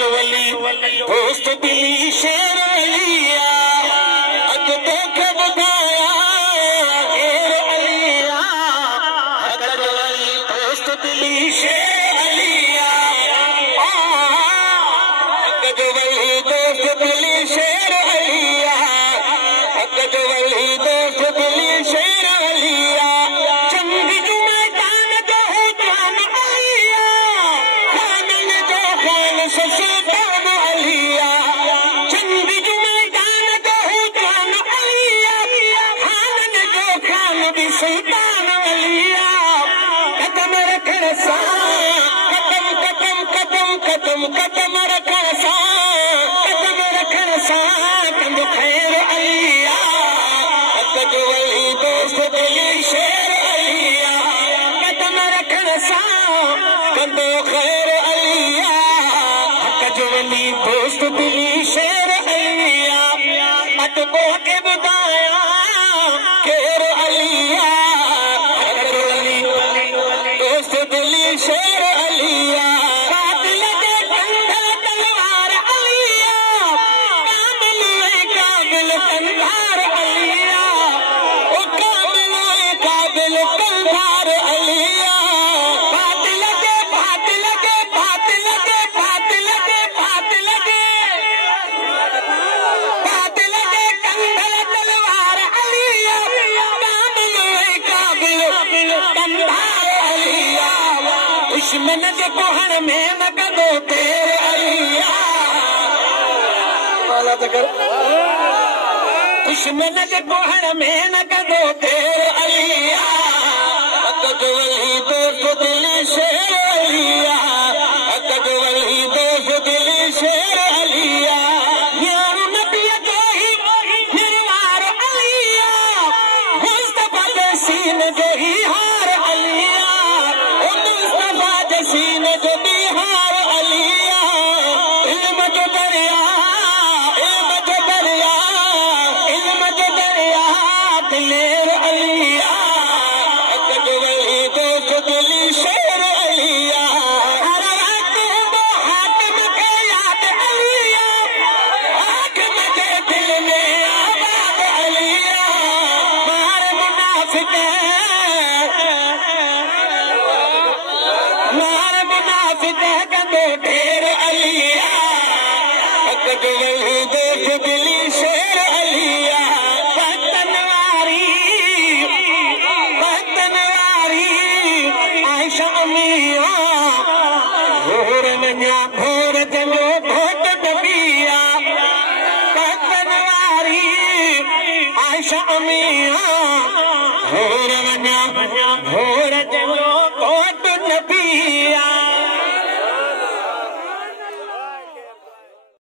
दोस्त दिली शेर अलिया अग तो के बुधाया शेर अलिया हक जवली दोस्त दिली शेर अलिया हक जवली दोस्त दिली शेर अलिया हक जवली दोस्त दिली शेर अलिया चंदी जो मैदान जो हो जान अलिया खानन जो खान सुल्तान अलिया चंदी जो मैदान जो हो जान अलिया खानन जो खान भी सुल्तान अलिया कदम रखण सां कदम कदम कदम कदम कदम रखण सां कदम रखण सां कंदो खैर अलिया हक जो वली दोस्त दिली शेर अलिया कदम रखण सां कंदो खैर अलिया हक जो वली दोस्त दिली शेर अलिया अट को के बुधाया केर अलिया हक जो वली दोस्त दिली शेर अलिया कातिल दे कंधर तलवार अलिया काबिल है काबिल कंधार अलिया ओ काबिल है काबिल कंधार अलिया बातिल दे बातिल दे बातिल दे बातिल दे बातिल दे बातिल दे कंधर तलवार अलिया काबिल है काबिल कंधार अलिया दुश्मन जे कोहण में न कदो तेर अलिया वाला तो कर दुश्मन जे कोहण में न कदो तेर अलिया हक जो वली दोस्त दिली शेर अलिया हक जो वली दोस्त दिली शेर अलिया यारो नबी जो ही निर्वार अलिया मुस्तफा दे सीन जो ही हार अलिया ओ मुस्तफा दे सीन जो भी हार अलिया इल्म जो दरिया इल्म जो दरिया दिलेर अलिया हक जो वली दोस्त दिली शेर अलिया हर वक्त वो हाकिम के याद अलिया हाकिम के दिल में आबाद अलिया मार मुनाफिक कंदो ढेर अलिया हक जो वली दोस्त दिली शेर अलिया बतनवारी आयशा अमिया घोर वञा घोर जंगो घोट दबिया बतनवारी आयशा अमिया घोर वञा घोर